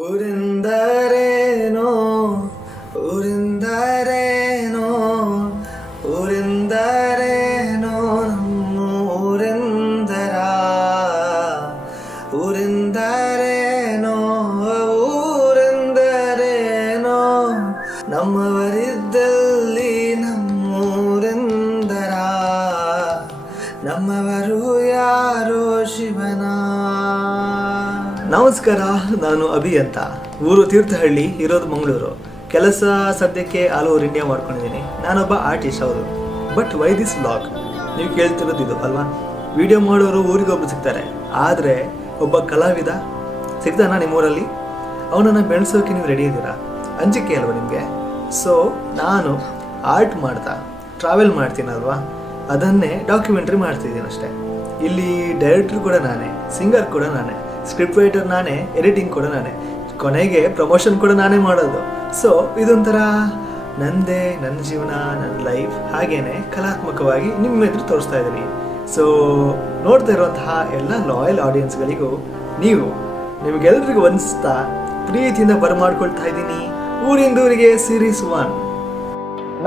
ಊರಿಂದರೇನೋ ಊರಿಂದರೇನೋ ಊರಿಂದರೇನೋ ಊರಿಂದರ ಊರಿಂದರೇನೋ ಊರಿಂದರೇನೋ ನಮ್ಮವರಿದ್ದಲ್ಲಿ ನಮ್ಮೂರಿಂದರ ನಮ್ಮವರು ಯಾರೋ ಶಿವನ. ನಮಸ್ಕಾರ, ನಾನು ಅಭಿ ಅಂತ. ಊರು ತೀರ್ಥಹಳ್ಳಿ, ಇರೋದು ಮಂಗಳೂರು. ಕೆಲಸ ಸದ್ಯಕ್ಕೆ ಆಲ್ ಓವರ್ ಇಂಡಿಯಾ ಮಾಡ್ಕೊಂಡಿದ್ದೀನಿ. ನಾನೊಬ್ಬ ಆರ್ಟಿಸ್ಟ್, ಹೌದು. But why this vlog? ನೀವು ಕೇಳ್ತಿರೋದು ಇದು ಅಲ್ವಾ? ವಿಡಿಯೋ ಮಾಡೋರು ಊರಿಗೊಬ್ಬರು ಸಿಗ್ತಾರೆ, ಆದರೆ ಒಬ್ಬ ಕಲಾವಿದ ಸಿಗ್ತಾನ ನಿಮ್ಮೂರಲ್ಲಿ? ಅವನನ್ನು ಬೆಳೆಸೋಕೆ ನೀವು ರೆಡಿ ಇದ್ದೀರಾ? ಅಂಜಿಕೆ ಅಲ್ವಾ ನಿಮಗೆ? ಸೊ ನಾನು ಆರ್ಟ್ ಮಾಡ್ತಾ ಟ್ರಾವೆಲ್ ಮಾಡ್ತೀನಲ್ವಾ, ಅದನ್ನೇ ಡಾಕ್ಯುಮೆಂಟ್ರಿ ಮಾಡ್ತಿದ್ದೀನಿ ಅಷ್ಟೇ. ಇಲ್ಲಿ ಡೈರೆಕ್ಟ್ರ್ ಕೂಡ ನಾನೇ, ಸಿಂಗರ್ ಕೂಡ ನಾನೇ, ಸ್ಕ್ರಿಪ್ಟ್ ರೈಟರ್ ನಾನೇ, ಎಡಿಟಿಂಗ್ ಕೂಡ ನಾನೇ, ಕೊನೆಗೆ ಪ್ರಮೋಷನ್ ಕೂಡ ನಾನೇ ಮಾಡೋದು. ಸೊ ಇದೊಂಥರ ನಂದೇ, ನನ್ನ ಜೀವನ, ನನ್ನ ಲೈಫ್ ಹಾಗೇನೆ ಕಲಾತ್ಮಕವಾಗಿ ನಿಮ್ಮ ಎದುರು ತೋರಿಸ್ತಾ ಇದ್ದೀನಿ. ಸೊ ನೋಡ್ತಾ ಇರುವಂತಹ ಎಲ್ಲ ಲಾಯಲ್ ಆಡಿಯನ್ಸ್ಗಳಿಗೂ ನಿಮಗೆಲ್ರಿಗೂ ಅನಿಸ್ತಾ ಪ್ರೀತಿಯಿಂದ ಬರಮಾಡ್ಕೊಳ್ತಾ ಇದ್ದೀನಿ ಊರಿಂದೂರಿಗೆ ಸೀರೀಸ್ 1.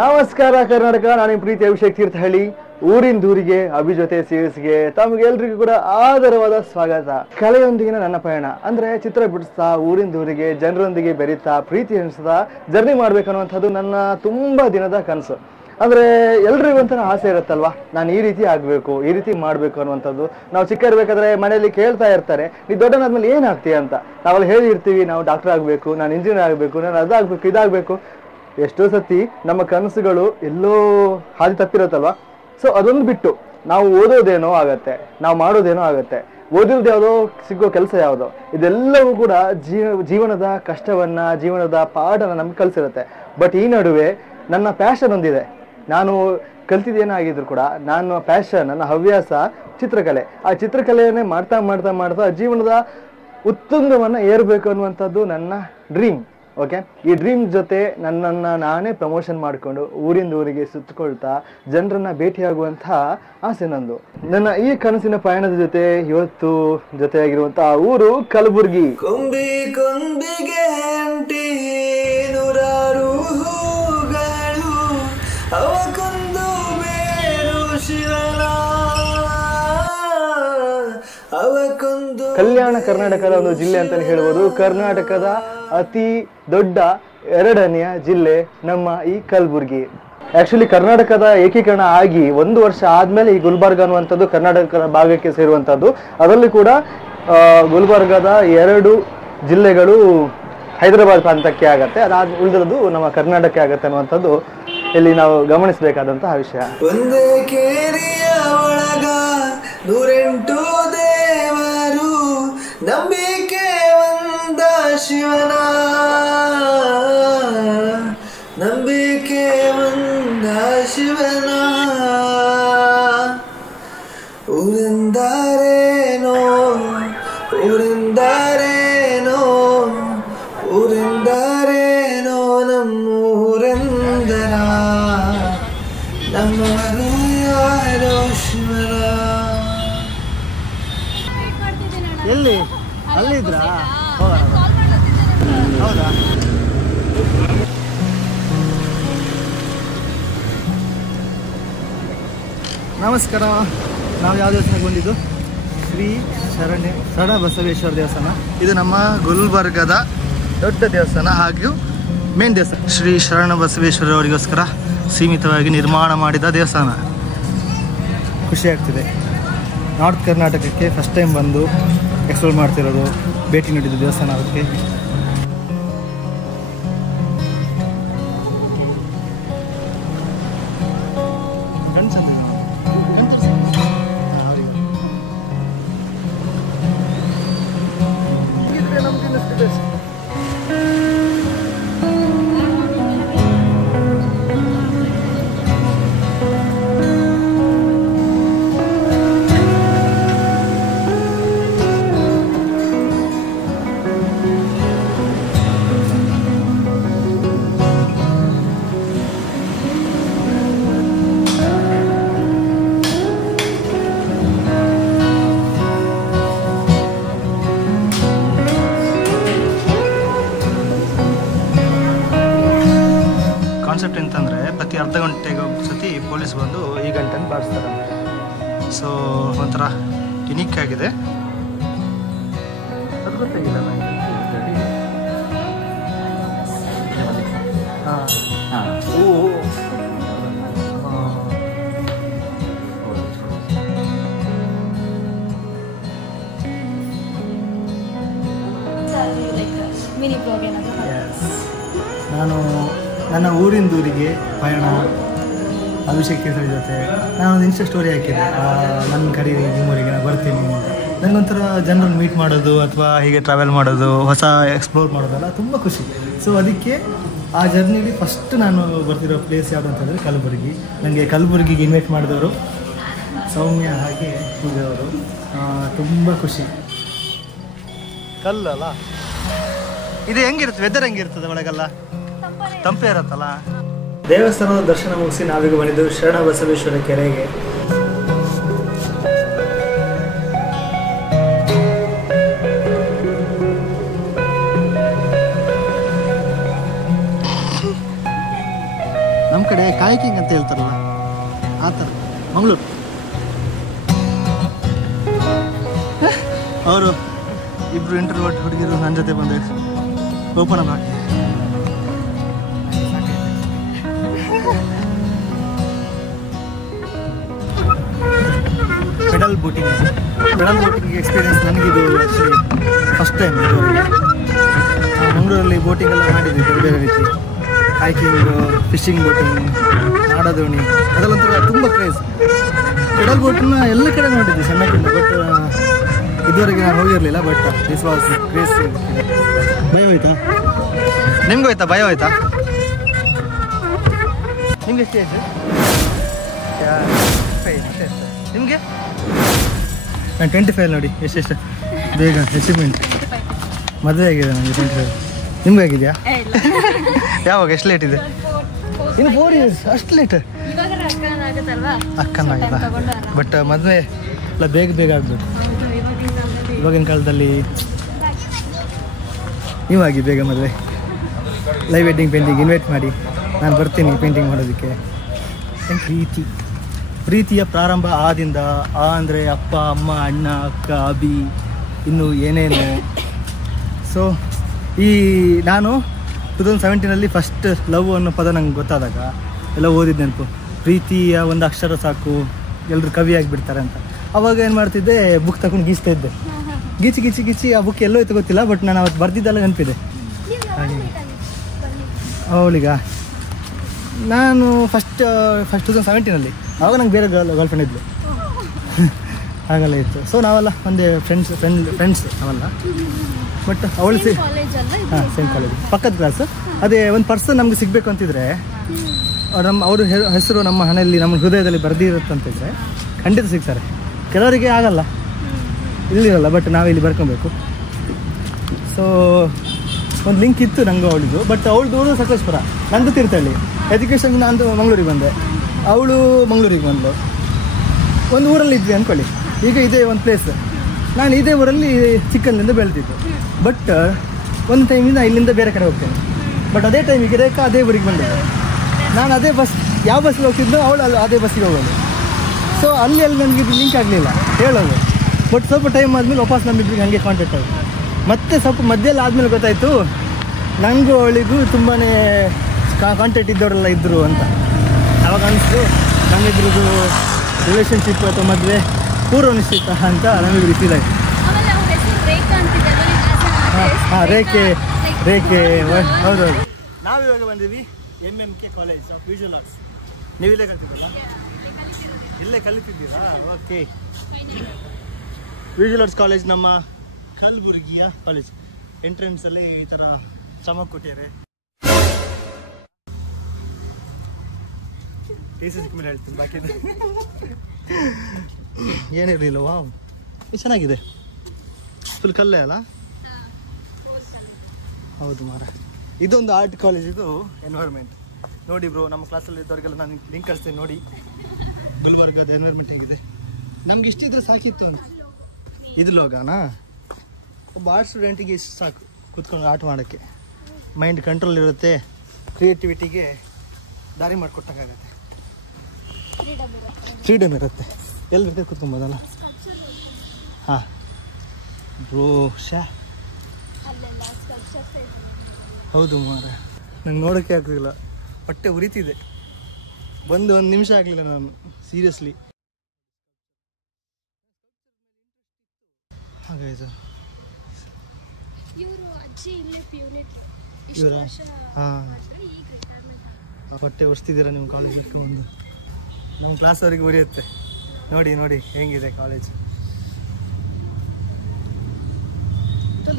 ನಮಸ್ಕಾರ ಕರ್ನಾಟಕ, ನಾನು ನಿಮ್ಮ ಪ್ರೀತಿ ಅಭಿಷೇಕ್ ತೀರ್ಥಹಳ್ಳಿ. ಊರಿಂದೂರಿಗೆ ಅಭಿ ಜೊತೆ ಸೀರೀಸ್ಗೆ ತಮಗೆಲ್ರಿಗೂ ಕೂಡ ಆದರವಾದ ಸ್ವಾಗತ. ಕಲೆಯೊಂದಿಗಿನ ನನ್ನ ಪಯಣ ಅಂದ್ರೆ ಚಿತ್ರ ಬಿಡಿಸ್ತಾ ಊರಿಂದೂರಿಗೆ ಜನರೊಂದಿಗೆ ಬೆರೀತಾ ಪ್ರೀತಿ ಅನಿಸ್ತಾ ಜರ್ನಿ ಮಾಡ್ಬೇಕನ್ನುವಂಥದ್ದು ನನ್ನ ತುಂಬಾ ದಿನದ ಕನಸು. ಅಂದ್ರೆ ಎಲ್ರಿಗೂ ಒಂಥರ ಆಸೆ ಇರುತ್ತಲ್ವಾ, ನಾನು ಈ ರೀತಿ ಆಗ್ಬೇಕು, ಈ ರೀತಿ ಮಾಡ್ಬೇಕು ಅನ್ನುವಂಥದ್ದು. ನಾವು ಚಿಕ್ಕ ಇರ್ಬೇಕಾದ್ರೆ ಮನೆಯಲ್ಲಿ ಕೇಳ್ತಾ ಇರ್ತಾರೆ, ನೀ ದೊಡ್ಡನಾದ್ಮೇಲೆ ಏನಾಗ್ತೀಯ ಅಂತ. ನಾವಲ್ಲಿ ಹೇಳಿರ್ತೀವಿ, ನಾವು ಡಾಕ್ಟರ್ ಆಗಬೇಕು, ನಾನು ಇಂಜಿನಿಯರ್ ಆಗಬೇಕು, ನಾನು ಅದಾಗಬೇಕು, ಇದಾಗಬೇಕು. ಎಷ್ಟೋ ಸತಿ ನಮ್ಮ ಕನಸುಗಳು ಎಲ್ಲೋ ಹಾದಿ ತಪ್ಪಿರುತ್ತಲ್ವಾ. ಸೊ ಅದೊಂದು ಬಿಟ್ಟು ನಾವು ಓದೋದೇನೋ ಆಗತ್ತೆ, ನಾವು ಮಾಡೋದೇನೋ ಆಗತ್ತೆ, ಓದಿರೋದು ಯಾವುದೋ, ಸಿಗೋ ಕೆಲಸ ಯಾವುದೋ. ಇದೆಲ್ಲವೂ ಕೂಡ ಜೀವನದ ಕಷ್ಟವನ್ನ, ಜೀವನದ ಪಾಠನ ನಮ್ಗೆ ಕಲಿಸಿರುತ್ತೆ. ಬಟ್ ಈ ನಡುವೆ ನನ್ನ ಪ್ಯಾಷನ್ ಒಂದಿದೆ. ನಾನು ಕಲ್ತಿದ್ದೇನಾಗಿದ್ರು ಕೂಡ ನನ್ನ ಪ್ಯಾಷನ್, ನನ್ನ ಹವ್ಯಾಸ ಚಿತ್ರಕಲೆ. ಆ ಚಿತ್ರಕಲೆಯನ್ನೇ ಮಾಡ್ತಾ ಮಾಡ್ತಾ ಮಾಡ್ತಾ ಜೀವನದ ಉತ್ತುಂಗವನ್ನು ಏರಬೇಕು ಅನ್ನುವಂಥದ್ದು ನನ್ನ ಡ್ರೀಮ್. ಓಕೆ, ಈ ಡ್ರೀಮ್ ಜೊತೆ ನನ್ನನ್ನು ನಾನೇ ಪ್ರಮೋಷನ್ ಮಾಡಿಕೊಂಡು ಊರಿಂದ ಊರಿಗೆ ಸುತ್ತಕೊಳ್ತಾ ಜನರನ್ನ ಭೇಟಿಯಾಗುವಂತಹ ಆಸೆ ನಂದು. ನನ್ನ ಈ ಕನಸಿನ ಪಯಣದ ಜೊತೆ ಇವತ್ತು ಜೊತೆಯಾಗಿರುವಂತಹ ಊರು ಕಲಬುರ್ಗಿ. ಕೊಂಬಿ ಕೊಂಬಿಗೆ ಅಂಟಿ ನೂರಾರು ಹೂಗಳು, ಅವಕೊಂದು ಬೇರು ಶಿವನ, ಅವಕೊಂದು. ಕಲ್ಯಾಣ ಕರ್ನಾಟಕದ ಒಂದು ಜಿಲ್ಲೆ ಅಂತಾನೆ ಹೇಳ್ಬೋದು. ಕರ್ನಾಟಕದ ಅತಿ ದೊಡ್ಡ 2ನೆಯ ಜಿಲ್ಲೆ ನಮ್ಮ ಈ ಕಲಬುರ್ಗಿ. ಆಕ್ಚುಲಿ ಕರ್ನಾಟಕದ ಏಕೀಕರಣ ಆಗಿ 1 ವರ್ಷ ಆದ್ಮೇಲೆ ಈ ಗುಲ್ಬರ್ಗ ಅನ್ನುವಂಥದ್ದು ಕರ್ನಾಟಕ ಭಾಗಕ್ಕೆ ಸೇರುವಂಥದ್ದು. ಅದರಲ್ಲಿ ಕೂಡ ಗುಲ್ಬರ್ಗದ 2 ಜಿಲ್ಲೆಗಳು ಹೈದರಾಬಾದ್ ಪ್ರಾಂತಕ್ಕೆ ಆಗತ್ತೆ, ಅದಾದ ಉಳಿದಿರೋದು ನಮ್ಮ ಕರ್ನಾಟಕ ಆಗತ್ತೆ ಅನ್ನುವಂಥದ್ದು ಇಲ್ಲಿ ನಾವು ಗಮನಿಸಬೇಕಾದಂತಹ ವಿಷಯ. ಒಂದೇ ಕೇರಿಯ ಒಳಗ 108 ದೇವರು, ನಂಬಿಕೆ ಒಂದ ಶಿವನ, ನಂಬಿಕೆ ಒಂದ ಶಿವನ. ಊರಿಂದರೇನೋ ಊರಿಂದರೇನೋ ಊರಿಂದರೇನೋ ನಮ್ಮೂರಿಂದರ ನಮ್ಮವರು ಯಾರೋ ಶಿವನ. ಎಲ್ಲಿ ಅಲ್ಲಿದ್ರಾ? ಹೌದಾ? ನಮಸ್ಕಾರ. ನಾವು ಯಾವ ದೇವಸ್ಥಾನಕ್ಕೆ ಬಂದಿದ್ದು? ಶ್ರೀ ಶರಣ ಬಸವೇಶ್ವರ ದೇವಸ್ಥಾನ. ಇದು ನಮ್ಮ ಗುಲ್ಬರ್ಗದ ದೊಡ್ಡ ದೇವಸ್ಥಾನ ಹಾಗೂ ಮೇನ್ ದೇವಸ್ಥಾನ. ಶ್ರೀ ಶರಣ ಬಸವೇಶ್ವರವರಿಗೋಸ್ಕರ ಸೀಮಿತವಾಗಿ ನಿರ್ಮಾಣ ಮಾಡಿದ ದೇವಸ್ಥಾನ. ಖುಷಿ ಆಗ್ತಿದೆ. ನಾರ್ತ್ ಕರ್ನಾಟಕಕ್ಕೆ ಫಸ್ಟ್ ಟೈಮ್ ಬಂದು ಎಕ್ಸ್ಪ್ಲೋರ್ ಮಾಡ್ತಿರೋದು, ಭೇಟಿ ನೀಡಿದ್ದು ದೇವಸ್ಥಾನ. ಅದಕ್ಕೆ ಕಾನ್ಸೆಪ್ಟ್ ಎಂತಂದರೆ ಪ್ರತಿ ಅರ್ಧ ಗಂಟೆಗೆ ಸತಿ ಪೊಲೀಸ್ ಬಂದು ಈ ಗಂಟೆನ ಬಾರಿಸ್ತಾರೆ. ಸೊ ಒಂಥರ ಯುನೀಕ್ ಆಗಿದೆ. ಅದು ಗೊತ್ತಾಗಿಲ್ಲ ನನಗೆ. ಹಾಂ ನಾನು ನನ್ನ ಊರಿಗೆ ಪಯಣ ಅಭಿಷೇಕ್ ತೀರ್ಥರ ಜೊತೆ ನಾನೊಂದು ಇನ್ಸ್ಟಾ ಸ್ಟೋರಿ ಹಾಕಿದ್ದೆ, ನನ್ನ ಕರೀರಿ ನಿಮ್ಮೂರಿಗೆ ನಾನು ಬರ್ತೀನಿ. ನನಗೊಂಥರ ಜನರನ್ನು ಮೀಟ್ ಮಾಡೋದು ಅಥವಾ ಹೀಗೆ ಟ್ರಾವೆಲ್ ಮಾಡೋದು, ಹೊಸ ಎಕ್ಸ್ಪ್ಲೋರ್ ಮಾಡೋದಲ್ಲ ತುಂಬ ಖುಷಿ. ಸೊ ಅದಕ್ಕೆ ಆ ಜರ್ನಿಲಿ ಫಸ್ಟ್ ನಾನು ಬರ್ತಿರೋ ಪ್ಲೇಸ್ ಯಾವುದು ಅಂತಂದರೆ ಕಲಬುರಗಿ. ನನಗೆ ಕಲಬುರಗಿಗೆ ಇನ್ವೈಟ್ ಮಾಡಿದವರು ಸೌಮ್ಯ ಹಾಗೆ ಪೂಜೆಯವರು. ತುಂಬ ಖುಷಿ. ಕಲ್ಲಲ್ಲ ಇದು ಹೆಂಗಿರುತ್ತೆ, ವೆದರ್ ಹೆಂಗಿರ್ತದೆ ಒಳಗೆಲ್ಲ? ತಂಪೆ ಇರುತ್ತಲ್ಲ. ದೇವಸ್ಥಾನದ ದರ್ಶನ ಮುಗಿಸಿ ನಾವೀಗ ಬಂದಿದ್ದು ಶರಣ ಬಸವೇಶ್ವರ ಕೆರೆಗೆ. ನಮ್ಮ ಕಡೆ ಕಾಯ್ಕಿಂಗ್ ಅಂತ ಹೇಳ್ತಾರಲ್ಲ ಆ ಥರ ಮಂಗಳೂರು. ಅವರು ಇಬ್ರು ಇಂಟರ್ವರ್ಟ್ ಹುಡುಗಿರು ನನ್ನ ಜೊತೆ ಬಂದು ಓಪನ್ ಅಪ್ ಹಾಕಿ ಪೆಡಲ್ ಬೋಟಿಂಗ್ ಎಕ್ಸ್ಪೀರಿಯನ್ಸ್ ನನಗಿದು ಆ್ಯಕ್ಚುಲಿ ಫಸ್ಟ್ ಟೈಮ್. ಮಂಗಳೂರಲ್ಲಿ ಬೋಟಿಂಗ್ ಎಲ್ಲ ಮಾಡಿದ್ವಿ ಬೇರೆ ಬೇರೆ ರೀತಿ, ಹೈಕಿಂಗು, ಫಿಶಿಂಗ್ ಬೋಟಿಂಗ್, ನಾಡದೋಣಿ, ಅದರಲ್ಲಂತರ ತುಂಬ ಕ್ರೇಜ್. ಪೆಡಲ್ ಬೋಟನ್ನ ಎಲ್ಲ ಕಡೆ ನೋಡಿದ್ವಿ ಸಣ್ಣಕ್ಕಿಂತ, ಬಟ್ ಇದುವರೆಗೆ ನಾನು ಹೋಗಿರಲಿಲ್ಲ. But this was craze. ಭಯ ಹೋಯ್ತಾ ನಿಮ್ಗೆ? ಹೋಯ್ತಾ ಭಯ ಹೋಯ್ತಾ ನಿಮ್ಗೆ? ಎಷ್ಟು ಏಜು? ನಿಮಗೆ? ನಾನು 25 ನೋಡಿ. ಎಷ್ಟು ಬೇಗ ಅಚೀವ್ಮೆಂಟ್. ಮದುವೆ ಆಗಿದೆ ನನಗೆ 25. ನಿಮ್ಗೆ ಆಗಿದೆಯಾ? ಯಾವಾಗ? ಎಷ್ಟು ಲೇಟ್ ಇದೆ? ಇನ್ನು 4 years. ಅಷ್ಟು ಲೇಟ್? ಅಕ್ಕನಾಗಿಲ್ಲ, ಬಟ್ ಮದುವೆ ಎಲ್ಲ ಬೇಗ ಬೇಗ ಆಗ್ಬೇಕು ಇವಾಗಿನ ಕಾಲದಲ್ಲಿ. ನೀವಾಗಿ ಬೇಗ ಮದುವೆ. ಲೈವ್ ವೆಡ್ಡಿಂಗ್ ಪೇಂಟಿಂಗ್ ಇನ್ವೈಟ್ ಮಾಡಿ, ನಾನು ಬರ್ತೀನಿ ಪೇಂಟಿಂಗ್ ಮಾಡೋದಕ್ಕೆ. ಪ್ರೀತಿಯ ಪ್ರಾರಂಭ ಆದಿಂದ ಅಂದರೆ ಅಪ್ಪ, ಅಮ್ಮ, ಅಣ್ಣ, ಅಕ್ಕ, ಅಭಿ, ಇನ್ನು ಏನೇನು. ಸೊ ಈ ನಾನು 2017 ಫಸ್ಟ್ ಲವ್ ಅನ್ನೋ ಪದ ನಂಗೆ ಗೊತ್ತಾದಾಗ ಎಲ್ಲ ಓದಿದ ನೆನಪು. ಪ್ರೀತಿಯ ಒಂದು ಅಕ್ಷರ ಸಾಕು, ಎಲ್ಲರೂ ಕವಿಯಾಗಿಬಿಡ್ತಾರೆ ಅಂತ. ಅವಾಗ ಏನು ಮಾಡ್ತಿದ್ದೆ, ಬುಕ್ ತಗೊಂಡು ಗೀಚ್ತಾ ಇದ್ದೆ. ಗೀಚಿ ಆ ಬುಕ್ ಎಲ್ಲೋ ಇತ್ತು ಗೊತ್ತಿಲ್ಲ, ಬಟ್ ನಾನು ಅವತ್ತು ಬರ್ದಿದ್ದೆಲ್ಲ ನೆನಪಿದೆ. ಅವಳಿಗ ನಾನು ಫಸ್ಟ್ 2017 ಆವಾಗ ನಂಗೆ ಬೇರೆ ಗರ್ಲ್ ಫ್ರೆಂಡ್ ಇದ್ಲು. ಹಾಗೆಲ್ಲ ಇತ್ತು. ಸೊ ನಾವೆಲ್ಲ ಒಂದೇ ಫ್ರೆಂಡ್ಸ್ ನಾವೆಲ್ಲ. ಬಟ್ ಅವಳು ಸೇಮ್ ಕಾಲೇಜ್, ಪಕ್ಕದ ಕ್ಲಾಸ್. ಅದೇ ಒಂದು ಪರ್ಸನ್ ನಮ್ಗೆ ಸಿಗಬೇಕು ಅಂತಿದ್ರೆ, ಅವ್ರ ಹೆಸರು ನಮ್ಮ ಹಣೆಯಲ್ಲಿ, ನಮ್ಮ ಹೃದಯದಲ್ಲಿ ಬರೆದಿರುತ್ತಂತಿದ್ರೆ ಖಂಡಿತ ಸಿಗ್ತಾರೆ. ಕೆಲವರಿಗೆ ಆಗಲ್ಲ, ಇಲ್ಲಿರಲ್ಲ, ಬಟ್ ನಾವಿಲ್ಲಿ ಬರ್ಕೊಬೇಕು. ಸೊ ಒಂದು ಲಿಂಕ್ ಇತ್ತು ನಂಗೂ ಅವಳಿಗೂ. ಬಟ್ ಅವಳು ಸಕಲೇಶ್ಪುರ, ನಂದು ತೀರ್ಥಹಳ್ಳಿ. ಎಜುಕೇಷನ್ ನಾನು ಮಂಗಳೂರಿಗೆ ಬಂದೆ, ಅವಳು ಮಂಗಳೂರಿಗೆ ಬಂದು ಒಂದು ಊರಲ್ಲಿ ಇದ್ವಿ ಅಂದ್ಕೊಳ್ಳಿ. ಈಗ ಇದೇ ಒಂದು ಪ್ಲೇಸ್, ನಾನು ಇದೇ ಊರಲ್ಲಿ ಚಿಕ್ಕಂದಿಂದ ಬೆಳೆದಿದ್ದು. ಬಟ್ ಒಂದು ಟೈಮಿಂದ ಇಲ್ಲಿಂದ ಬೇರೆ ಕಡೆ ಹೋಗ್ತೇನೆ. ಬಟ್ ಅದೇ ಟೈಮಿಗೆ ರೇಖಾ ಅದೇ ಊರಿಗೆ ಬಂದಿದ್ದೆ. ನಾನು ಅದೇ ಬಸ್, ಯಾವ ಬಸ್ಸಿಗೆ ಹೋಗ್ತಿದ್ದೋ ಅವಳು ಅದೇ ಬಸ್ಸಿಗೆ ಹೋಗೋದು. ಸೊ ಅಲ್ಲಿ ನನಗೆ ಲಿಂಕ್ ಆಗಲಿಲ್ಲ ಹೇಳೋದು. ಬಟ್ ಸ್ವಲ್ಪ ಟೈಮ್ ಆದಮೇಲೆ ವಾಪಸ್ ನಮ್ಮಿಬ್ಬರಿಗೆ ಹಾಗೆ ಕಾಂಟ್ಯಾಕ್ಟ್ ಆಗುತ್ತೆ. ಮತ್ತೆ ಸ್ವಲ್ಪ ಮಧ್ಯದಲ್ಲಿ ಆದಮೇಲೆ ಗೊತ್ತಾಯಿತು ನನಗೂ ಅವಳಿಗೂ ತುಂಬಾ ಕಾಂಟ್ಯಾಕ್ಟ್ ಇದ್ದವರೆಲ್ಲ ಇದ್ದರು ಅಂತ. ಅವಾಗ ಅನಿಸ್ತು ನಮ್ಮಿಬ್ರದ್ದು ರಿಲೇಷನ್ಶಿಪ್ ಅಥವಾ ಮದುವೆ ಪೂರ್ವ ನಿಶ್ಚಿತ ಅಂತ ನಮ್ಮಿಬ್ರಿಗೆ ಫೀಲ್ ಆಯಿತು. ಹಾಂ, ರೇಖೆ ಹೌದೌದು. ನಾವಿವಾಗ ಬಂದೀವಿ MMK college of visual arts. ನೀವು ಇಲ್ಲೇ ಕಲ್ತಿದ್ದಲ್ಲ? ಇಲ್ಲೇ ಕಲಿತಿದ್ದೀರಾ? ಓಕೆ. ವಿಜುವಲ್ ಆರ್ಟ್ಸ್ ಕಾಲೇಜ್ ನಮ್ಮ ಕಲಬುರಗಿಯ ಕಾಲೇಜ್. ಎಂಟ್ರೆನ್ಸಲ್ಲೇ ಈ ಥರ ಚಮಕ್ ಕೊಟ್ಟಿದ್ದಾರೆ. ಟಿ ಸಿ ಸಿಕ್ಕ ಮೇಲೆ ಹೇಳ್ತೀನಿ, ಬಾಕಿ ಏನಿರಲಿಲ್ಲ. ವಾವ್, ಚೆನ್ನಾಗಿದೆ. ಫುಲ್ ಕಲ್ಲೇ ಅಲ್ಲ? ಹೌದು ಮಾರ. ಇದೊಂದು ಆರ್ಟ್ ಕಾಲೇಜ್, ಇದು ಎನ್ವೈರ್ಮೆಂಟ್ ನೋಡಿ ಬ್ರೋ. ನಮ್ಮ ಕ್ಲಾಸಲ್ಲಿ ಇದ್ದವ್ರಿಗೆಲ್ಲ ನಾನು ಲಿಂಕ್ ಕಳಿಸ್ತೇನೆ ನೋಡಿ. ಗುಲ್ಬರ್ಗದ ಎನ್ವೈರ್ಮೆಂಟ್ ಹೇಗಿದೆ. ನಮ್ಗೆ ಇಷ್ಟಿದ್ರೆ ಸಾಕಿತ್ತು ಅಂತ. ಇದು ಲೋಗಾನಾ? ಒಬ್ಬ ಆರ್ಟ್ ಸ್ಟೂಡೆಂಟಿಗೆ ಇಷ್ಟು ಸಾಕು, ಕೂತ್ಕೊಂಡು ಆರ್ಟ್ ಮಾಡೋಕ್ಕೆ. ಮೈಂಡ್ ಕಂಟ್ರೋಲ್ ಇರುತ್ತೆ, ಕ್ರಿಯೇಟಿವಿಟಿಗೆ ದಾರಿ ಮಾಡಿಕೊಟ್ಟಂಗಾಗತ್ತೆ. ಫ್ರೀಡಮ್ ಇರುತ್ತೆ, ಎಲ್ಲಿ ಬೇಕಾದ್ರೆ ಕೂತ್ಕೊಬೋದಲ್ಲ. ಹಾಂ ಬ್ರೋ ಶಾ ಹೌದು ಮಾರ, ನಂಗೆ ನೋಡೋಕ್ಕೆ ಆಗ್ತಿಲ್ಲ, ಹೊಟ್ಟೆ ಉರಿತಿದೆ. ಬಂದು 1 ನಿಮಿಷ ಆಗಲಿಲ್ಲ ನಾನು, ಸೀರಿಯಸ್ಲಿ. ಹಾಗಾಯ್ತು ಇವರ. ಹಾಂ, ಹೊಟ್ಟೆ ಉರಿಸ್ತಿದ್ದೀರಾ ನಿಮ್ಮ ಕಾಲೇಜ್ ಇಟ್ಕೊಂಡು. ನಮ್ಮ ಕ್ಲಾಸ್ ಅವರಿಗೆ ಉರಿಯುತ್ತೆ. ನೋಡಿ ನೋಡಿ ಹೆಂಗಿದೆ ಕಾಲೇಜ್.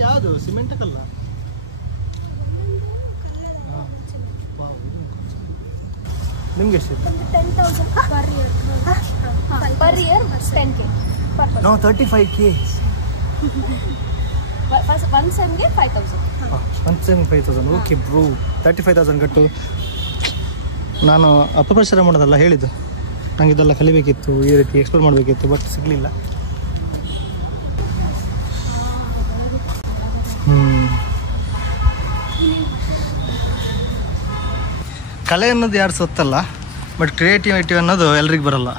ಯಾವುದು ಸಿಮೆಂಟ್ ಕಲ್ಲ? ನಿಮ್ಗೆ ಎಷ್ಟು? No 35K. One sem ಗೆ 5,000. ಒಂದು ಸೆಮ್ 5,000. ಓಕೆ ಬ್ರೋ, 35,000 ಕಟ್ಟು. ನಾನು ಅಪಪ್ರಚಾರ ಮಾಡೋದಲ್ಲ ಹೇಳಿದ್ದು, ನಂಗೆ ಇದೆಲ್ಲ ಕಲಿಬೇಕಿತ್ತು, ಈ ರೀತಿ ಎಕ್ಸ್ಪ್ಲೋರ್ ಮಾಡಬೇಕಿತ್ತು, ಬಟ್ ಸಿಗಲಿಲ್ಲ. ಕಲೆ ಅನ್ನೋದು ಯಾರು ಸೊತ್ತಲ್ಲ, ಬಟ್ ಕ್ರಿಯೇಟಿವಿಟಿ ಅನ್ನೋದು ಎಲ್ರಿಗೂ ಬರಲ್ಲ.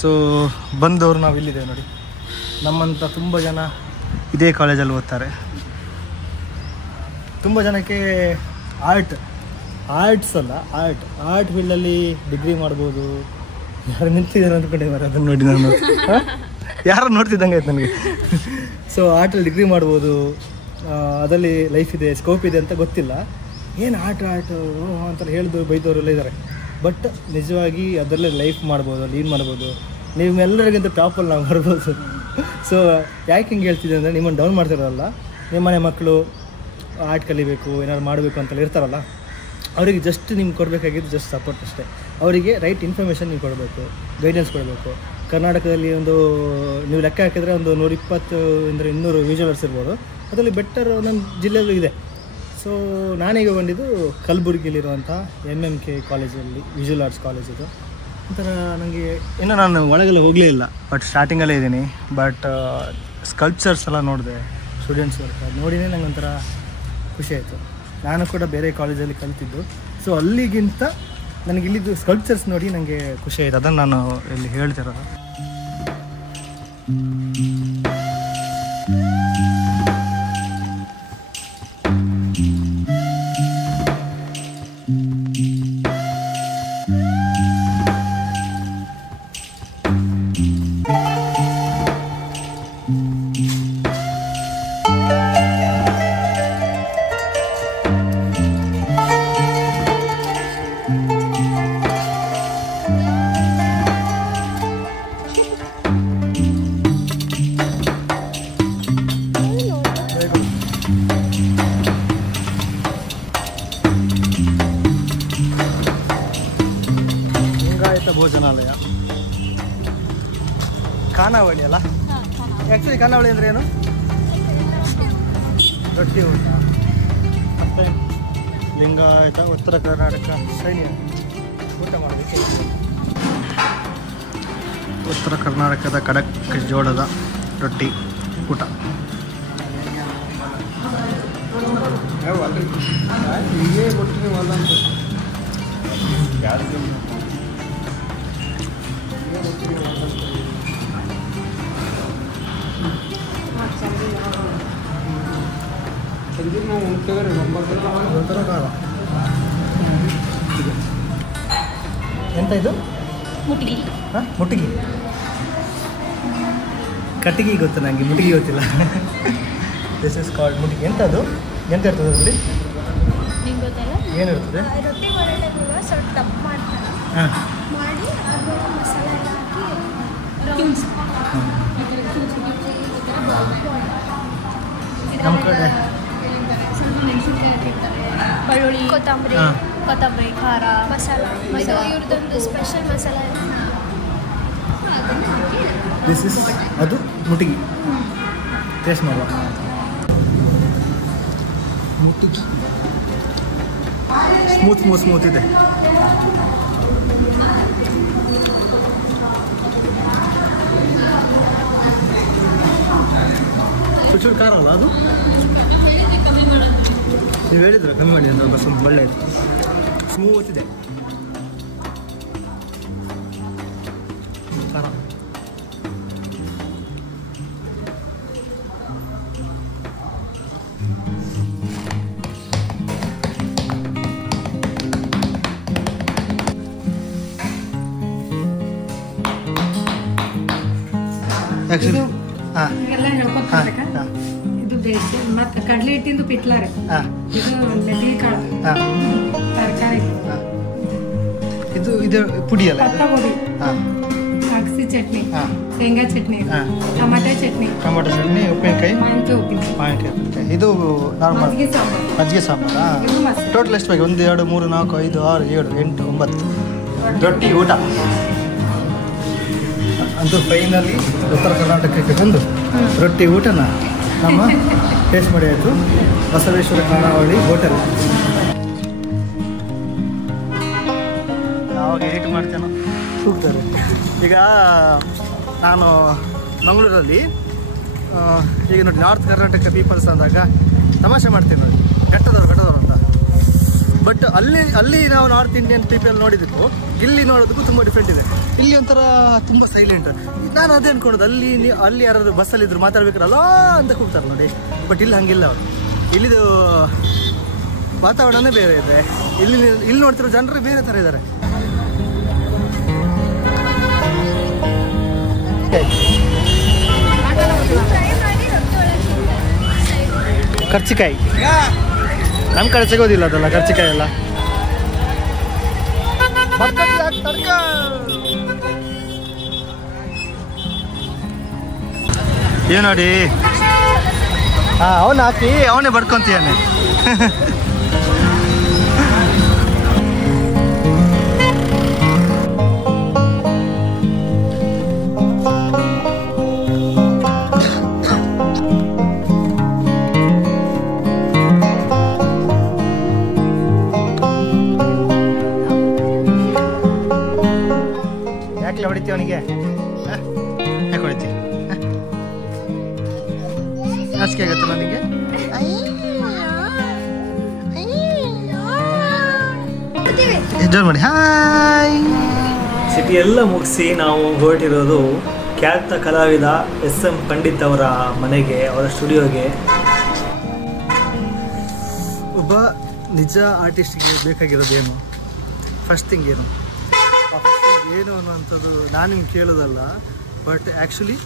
ಸೊ ಬಂದವರು ನಾವು ಇಲ್ಲಿದ್ದೇವೆ ನೋಡಿ, ನಮ್ಮಂಥ ತುಂಬ ಜನ ಇದೇ ಕಾಲೇಜಲ್ಲಿ ಓದ್ತಾರೆ. ತುಂಬ ಜನಕ್ಕೆ ಆರ್ಟ್ಸ್ ಅಲ್ಲ, ಆರ್ಟ್ ಫೀಲ್ಡಲ್ಲಿ ಡಿಗ್ರಿ ಮಾಡ್ಬೋದು. ಯಾರು ನಿಂತಿದ್ದಾರೆ ಅಂದ್ಕೊಂಡೆ ಮರ, ಅದನ್ನು ನೋಡಿ ನಾನು ಯಾರು ನೋಡ್ತಿದ್ದಂಗೆ ಆಯ್ತು ನನಗೆ. ಸೊ ಆರ್ಟಲ್ಲಿ ಡಿಗ್ರಿ ಮಾಡ್ಬೋದು, ಅದರಲ್ಲಿ ಲೈಫ್ ಇದೆ, ಸ್ಕೋಪ್ ಇದೆ ಅಂತ ಗೊತ್ತಿಲ್ಲ. ಏನು ಆರ್ಟ್ ಅಂತ ಹೇಳಿದ್ರು ಬೈದವರೆಲ್ಲ ಇದ್ದಾರೆ. ಬಟ್ ನಿಜವಾಗಿ ಅದರಲ್ಲೇ ಲೈಫ್ ಮಾಡ್ಬೋದು, ಲೀಡ್ ಮಾಡ್ಬೋದು. ನಿಮ್ಮೆಲ್ಲರಿಗಿಂತ ಟಾಪಲ್ಲಿ ನಾವು ಬರ್ಬೋದು. ಸೊ ಯಾಕೆ ಹಿಂಗೆ ಹೇಳ್ತಿದ್ದೆ ಅಂದರೆ, ನಿಮ್ಮನ್ನು ಡೌನ್ ಮಾಡ್ತಿರೋಲ್ಲ, ನಿಮ್ಮ ಮನೆ ಮಕ್ಕಳು ಆರ್ಟ್ ಕಲಿಬೇಕು, ಏನಾದ್ರು ಮಾಡಬೇಕು ಅಂತೆಲ್ಲ ಇರ್ತಾರಲ್ಲ, ಅವರಿಗೆ ಜಸ್ಟ್ ನಿಮ್ಗೆ ಕೊಡಬೇಕಾಗಿದ್ದು ಜಸ್ಟ್ ಸಪೋರ್ಟ್ ಅಷ್ಟೇ. ಅವರಿಗೆ ರೈಟ್ ಇನ್ಫಾರ್ಮೇಷನ್ ನೀವು ಕೊಡಬೇಕು, ಗೈಡೆನ್ಸ್ ಕೊಡಬೇಕು. ಕರ್ನಾಟಕದಲ್ಲಿ ಒಂದು ನೀವು ಲೆಕ್ಕ ಹಾಕಿದರೆ ಒಂದು 120-200 ವಿಜುವಲ್ ಆರ್ಟ್ಸ್ ಇರ್ಬೋದು. ಅದರಲ್ಲಿ ಬೆಟರ್ ಒಂದೊಂದು ಜಿಲ್ಲೆಯಲ್ಲೂ ಇದೆ. ಸೊ ನಾನೀಗ ಬಂದಿದ್ದು ಕಲಬುರಗಿಲಿರುವಂಥ MMK ಕಾಲೇಜಲ್ಲಿ, ವಿಜುವಲ್ ಆರ್ಟ್ಸ್ ಕಾಲೇಜಿದು. ಒಂಥರ ನನಗೆ ಇನ್ನೂ ನಾನು ಒಳಗೆಲ್ಲ ಹೋಗಲೇ ಇಲ್ಲ, ಬಟ್ ಸ್ಟಾರ್ಟಿಂಗಲ್ಲೇ ಇದ್ದೀನಿ. ಬಟ್ ಸ್ಕಲ್ಪ್ಚರ್ಸ್ ಎಲ್ಲ ನೋಡಿದೆ, ಸ್ಟೂಡೆಂಟ್ಸ್ ವರ್ಕ್ ನೋಡಿನೇ ನಂಗೆ ಒಂಥರ ಖುಷಿ ಆಯಿತು. ನಾನು ಕೂಡ ಬೇರೆ ಕಾಲೇಜಲ್ಲಿ ಕಲಿತಿದ್ದು. ಸೊ ಅಲ್ಲಿಗಿಂತ ನನಗೆ ಇಲ್ಲಿದ್ದು ಸ್ಕಲ್ಪ್ಚರ್ಸ್ ನೋಡಿ ನನಗೆ ಖುಷಿ ಆಯಿತು. ಅದನ್ನು ನಾನು ಇಲ್ಲಿ ಹೇಳ್ತಿರೋದು. ಭೋಜನಾಲಯ ಖಾನಾವಳಿ ಅಲ್ಲ? ಆ್ಯಕ್ಚುಲಿ ಖಾನಾವಳಿ ಅಂದರೆ ಏನು? ರೊಟ್ಟಿ ಊಟ. ಮತ್ತು ಲಿಂಗಾಯತ ಉತ್ತರ ಕರ್ನಾಟಕ ಶೈಲಿಯ ಊಟ ಮಾಡಲಿಕ್ಕೆ ಉತ್ತರ ಕರ್ನಾಟಕದ ಖಡಕ್ ಜೋಳದ ರೊಟ್ಟಿ ಊಟ. ಎಂತ ಇದು? ಮುಟ್ಟಿಗೆ. ಹಾಂ, ಮುಟ್ಟಿಗೆ. ಕಟ್ಟಿಗೆ ಗೊತ್ತು ನನಗೆ, ಮುಟ್ಟಿಗೆ ಗೊತ್ತಿಲ್ಲ. ದಿಸ್ ಇಸ್ ಕಾಲ್ಡ್ ಮುಟ್ಟಿಗೆ. ಎಂತ ಅದು? ಎಂತ ಇರ್ತದೆ ಅದರಲ್ಲಿ? ಏನಿರ್ತದೆ? ರೊಟ್ಟಿ ಮಾಡೋಣ ಸ್ವಲ್ಪ ದಪ್ಪ ಮಾಡ್ತಾರೆ. ಹಾಂ, ಮಾಡಿ ಅದು ಮಸಾಲೆ ಹಾಕಿ ನಮ್ಮ ಕಡೆ ಬೆಳ್ಳುಳ್ಳಿ, ಕೊತ್ತಂಬರಿ, ಖಾರ, ಮಸಾಲ. ಇವ್ರದ್ದೊಂದು ಸ್ಪೆಷಲ್ ಮಸಾಲೆ. ದಿಸ್ ಇಸ್ ಅದು ಮುಟ್ಟಿಗೆ. ಟೇಸ್ಟ್ ಮಾಡುವ. ಮುಟ್ಟಿಗೆ ಸ್ಮೂತ್ ಇದೆ. ಚೂರು ಖಾರ ಅಲ್ಲ ಅದು? ನೀವು ಹೇಳಿದ್ರೆ ಕಮ್ಮಿ ಮಾಡಿ ಅಂತ ಸ್ವಲ್ಪ ಒಳ್ಳೆಯದು. ಸ್ಮೂತ್ ಇದೆ. ಆ್ಯಕ್ಚುಲಿ ಹಾಂ ಎಲ್ಲ ಹೇಳ್ಕೊತಾರೆ. ಇದು ಬೇಸ್ ಮತ್ತೆ ಕಡಲೆ ಹಿಟ್ಟಿಂದು ಪಿಟ್ಲ ರೀ. ಇದು ಮೆಟ್ಟಿ ಕಾಳು, ತರಕಾರಿ, ಇದು ಇದು ಪುಡಿ ಅಲ್ಲ, ಪತ್ರಗೋಬಿ, ಅಗಸಿ ಚಟ್ನಿ, ಶೇಂಗಾ ಚಟ್ನಿ, ಟೊಮೆಟೊ ಚಟ್ನಿ, ಉಪ್ಪಿನಕಾಯಿ, ಮಾವಿನಕಾಯಿ. ಇದು ನಾರ್ಮಲ್ ಮಜ್ಜಿಗೆ ಸಾಂಬಾರಾ? ಟೋಟಲ್ ಎಷ್ಟು ಬೇಕು? 1 2 3 4 5 6 7 8 9 ರೊಟ್ಟಿ ಊಟ ಅಂತೂ ಫೈನಲಿ ಉತ್ತರ ಕರ್ನಾಟಕಕ್ಕೆ ಬಂದು ರೊಟ್ಟಿ ಊಟನ ನಮ್ಮ ಟೇಸ್ಟ್ ಮಾಡಿ ಆಯಿತು. ಬಸವೇಶ್ವರ ಖಾನಾವಳಿ ಹೋಟೆಲ್. ಯಾವಾಗ ಏಟ್ ಮಾಡ್ತೇನೋ ಕೂಗ್ತಾರೆ. ಈಗ ನಾನು ಮಂಗಳೂರಲ್ಲಿ ಈಗ ನೋಡಿ ನಾರ್ತ್ ಕರ್ನಾಟಕ ಪೀಪಲ್ಸ್ ಅಂದಾಗ ತಮಾಷೆ ಮಾಡ್ತೀನಿ ನೋಡಿ, ಘಟ್ಟದವ್ರು ಅಂತ. ಬಟ್ ಅಲ್ಲಿ ನಾವು ನಾರ್ತ್ ಇಂಡಿಯನ್ ಪೀಪಲ್ ನೋಡಿದ್ದಕ್ಕೂ ಇಲ್ಲಿ ನೋಡೋದಕ್ಕೂ ತುಂಬ ಡಿಫ್ರೆಂಟ್ ಇದೆ. ಇಲ್ಲಿ ಒಂಥರ ತುಂಬ ಸೈಲೆಂಟ್. ನಾನು ಅದೇ ಅನ್ಕೊಳೋದು, ಅಲ್ಲಿ ಯಾರಾದ್ರು ಬಸ್ಸಲ್ಲಿದ್ರು ಮಾತಾಡ್ಬೇಕಲ್ಲ ಅಂತ ಕೂಗ್ತಾರೆ ನೋಡಿ. ಬಟ್ ಇಲ್ಲಿ ಹಂಗಿಲ್ಲ ಅವರು. ಇಲ್ಲಿದು ವಾತಾವರಣನೇ ಬೇರೆ ಇದೆ. ಇಲ್ಲಿ ನೋಡ್ತಿರೋ ಜನರು ಬೇರೆ ಥರ ಇದ್ದಾರೆ. ಕರ್ಚಿಕಾಯಿ ನಮ್ಮ ಕಡೆ ಸಿಗೋದಿಲ್ಲ ಅದಲ್ಲ, ಕರ್ಚಿಕಾಯಿ ಎಲ್ಲ. ಏನ್ ನೋಡಿ, ಅವನು ಹಾಕಿ ಅವನೇ ಬಡ್ಕೊಂತೀಯಾನೆ. ಯಾಕೆ ಹೊಡಿತೀವಿ ಅವನಿಗೆ? ಯಾಕೆ ಹೊಡಿತೀವಿ? ನಾಚಿಕೆ ಆಗತ್ತೆ ನನಗೆ. ಎಂಜಾಯ್ ಮಾಡಿ. ಹಾಯ್. ಸಿಟಿ ಎಲ್ಲ ಮುಗಿಸಿ ನಾವು ಹೊರಟಿರೋದು ಖ್ಯಾತ ಕಲಾವಿದ SM ಪಂಡಿತ್ ಅವರ ಮನೆಗೆ, ಅವರ ಸ್ಟುಡಿಯೋಗೆ. ಒಬ್ಬ ನಿಜ ಆರ್ಟಿಸ್ಟ್ಗೆ ಬೇಕಾಗಿರೋದೇನು, ಫಸ್ಟ್ ಥಿಂಗ್ ಏನು ಅನ್ನುವಂಥದ್ದು ನಾನು ನಿಮ್ಗೆ ಕೇಳೋದಲ್ಲ. ಬಟ್ ಆ್ಯಕ್ಚುಲಿ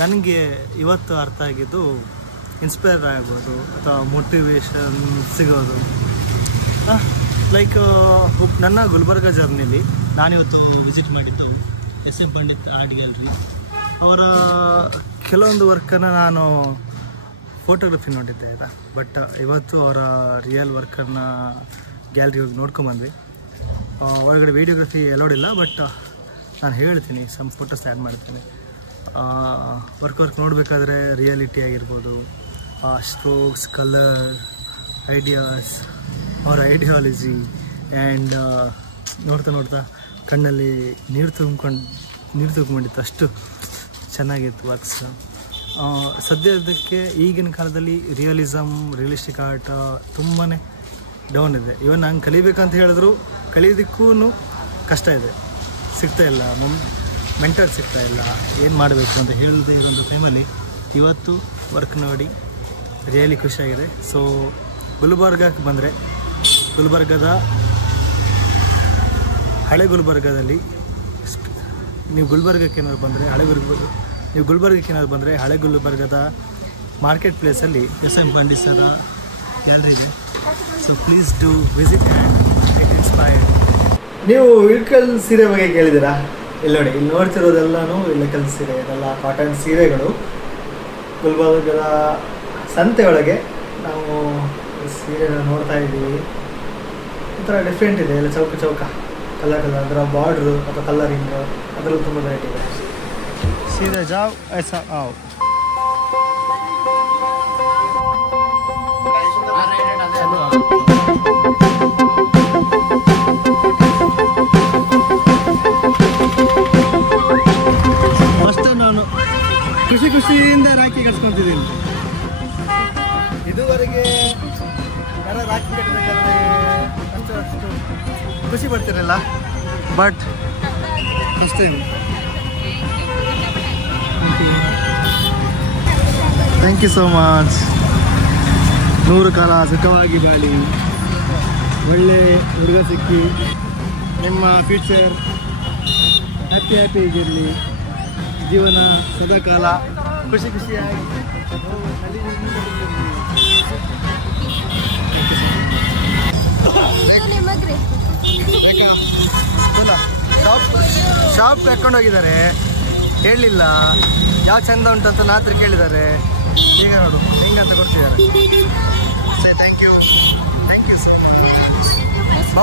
ನನಗೆ ಇವತ್ತು ಅರ್ಥ ಆಗಿದ್ದು, ಇನ್ಸ್ಪೈರ್ ಆಗ್ಬೋದು ಅಥವಾ ಮೋಟಿವೇಶನ್ ಸಿಗೋದು. ಲೈಕ್ ನನ್ನ ಗುಲ್ಬರ್ಗ ಜರ್ನಿಲಿ ನಾನಿವತ್ತು ವಿಸಿಟ್ ಮಾಡಿದ್ದು SM ಪಂಡಿತ್ ಆರ್ಟ್ ಗ್ಯಾಲರಿ. ಅವರ ಕೆಲವೊಂದು ವರ್ಕನ್ನು ನಾನು ಫೋಟೋಗ್ರಫಿ ನೋಡಿದ್ದೆ ಆಯಿತಾ. ಬಟ್ ಇವತ್ತು ಅವರ ರಿಯಲ್ ವರ್ಕನ್ನು ಗ್ಯಾಲರಿ ಹೋಗಿ ನೋಡ್ಕೊಂಬಂದ್ವಿ. ಒಳಗಡೆ ವೀಡಿಯೋಗ್ರಫಿ ಅಲೋಡಿಲ್ಲ, ಬಟ್ ನಾನು ಹೇಳ್ತೀನಿ, ಸಮ್ ಫೋಟೋಸ್ ಆ್ಯಡ್ ಮಾಡ್ತೀನಿ. ವರ್ಕ್ ನೋಡಬೇಕಾದ್ರೆ ರಿಯಾಲಿಟಿ ಆಗಿರ್ಬೋದು, ಸ್ಟ್ರೋಕ್ಸ್, ಕಲರ್, ಐಡಿಯಾಸ್, ಅವರ ಐಡಿಯಾಲಜಿ ಆ್ಯಂಡ್ ನೋಡ್ತಾ ಕಣ್ಣಲ್ಲಿ ನೀರು ತುಂಬಿಕೊಂಡಿತ್ತು. ಅಷ್ಟು ಚೆನ್ನಾಗಿತ್ತು ವರ್ಕ್ಸ್. ಸದ್ಯದಕ್ಕೆ ಈಗಿನ ಕಾಲದಲ್ಲಿ ರಿಯಲಿಸ್ಟಿಕ್ ಆರ್ಟ್ ತುಂಬಾ ಡೌನ್ ಇದೆ. ಇವನ್ ನಂಗೆ ಕಲಿಬೇಕಂತ ಹೇಳಿದ್ರು ಕಲಿಯೋದಕ್ಕೂ ಕಷ್ಟ ಇದೆ, ಸಿಗ್ತಾಯಿಲ್ಲ, ಮೆಂಟರ್ ಸಿಗ್ತಾಯಿಲ್ಲ. ಏನು ಮಾಡಬೇಕು ಅಂತ ಹೇಳದೇ ಇರೋಂಥ ಟೈಮಲ್ಲಿ ಇವತ್ತು ವರ್ಕ್ ನೋಡಿ ರಿಯಲಿ ಖುಷಿಯಾಗಿದೆ. ಸೊ ಗುಲ್ಬರ್ಗಕ್ಕೆ ಬಂದರೆ, ಹಳೆ ಗುಲ್ಬರ್ಗದಲ್ಲಿ ನೀವು ಗುಲ್ಬರ್ಗಕ್ಕೆ ಏನಾದ್ರು ಬಂದರೆ ಹಳೆ ಗುಲ್ಬರ್ಗದ ಮಾರ್ಕೆಟ್ ಪ್ಲೇಸಲ್ಲಿ SM ಪಂಡಿತ್ ಸರ ಗ್ಯಾಲರಿ ಇದೆ. So please do visit and get inspired. ನೀವು ಇಳಕಲ್ ಸೀರೆ ಬಗ್ಗೆ ಕೇಳಿದ್ದೀರಾ? ಇಲ್ಲಿ ನೋಡಿ, ಇಲ್ಲಿ ನೋಡ್ತಿರೋದೆಲ್ಲನೂ ಇಳಕಲ್ ಸೀರೆ, ಇದೆಲ್ಲ ಕಾಟನ್ ಸೀರೆಗಳು. ಗುಲ್ಬರ್ಗದ ಸಂತೆ ಒಳಗೆ ನಾವು ಸೀರೆನ ನೋಡ್ತಾ ಇದ್ದೀವಿ. ಒಂಥರ ಡಿಫ್ರೆಂಟ್ ಇದೆ, ಎಲ್ಲ ಚೌಕ ಕಲರ್ ಅದರ ಬಾರ್ಡ್ರು ಅಥವಾ ಕಲರಿಂಗ್ ಅದರಲ್ಲೂ ತುಂಬ ವೆರೈಟಿ ಇದೆ. ಸೀರೆ ಜಾವ್ ಐಸಾ ಆವ್. ಫಸ್ಟ್ ನಾನು ಖುಷಿಯಿಂದ ರಾಖಿ ಕಟ್ಸ್ಕೊತಿದ್ದೀನಿ. ಇದುವರೆಗೆ ಯಾರು ರಾಖಿ ಕಟ್ಟಬೇಕಾದ್ರೆ ಅಷ್ಟು ಖುಷಿ ಪಡ್ತಿರಲಿಲ್ಲ, ಬಟ್ ಖುಷಿತೀನಿ. Thank you so much. 100 ಕಾಲ ಸುಖವಾಗಿ ಬಾಳಿ, ಒಳ್ಳೆ ಹುಡುಗ ಸಿಕ್ಕಿ, ನಿಮ್ಮ ಫ್ಯೂಚರ್ ಹ್ಯಾಪಿಯಾಗಿರಲಿ, ಜೀವನ ಸದಾಕಾಲ ಖುಷಿ ಖುಷಿಯಾಗಿ ನಿಮಗ್ರಿ ಶಾಪ್ ಕರ್ಕೊಂಡು ಹೋಗಿದ್ದಾರೆ, ಹೇಳಲಿಲ್ಲ ಯಾವ ಚಂದ ಉಂಟಂತ ನಾ ಹತ್ರ ಕೇಳಿದ್ದಾರೆ. ಈಗ ನೋಡು ಹೆಂಗಂತ ಕೊಡ್ತಿದ್ದಾರೆ.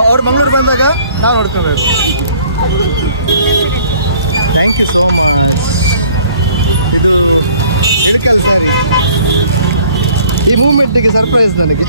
ಅವ್ರು ಮಂಗಳೂರು ಬಂದಾಗ ನಾವು ನೋಡ್ಕೋಬೇಕು. ಈ ಮೂಮೆಂಟಿಗೆ ಸರ್ಪ್ರೈಸ್ ನನಗೆ.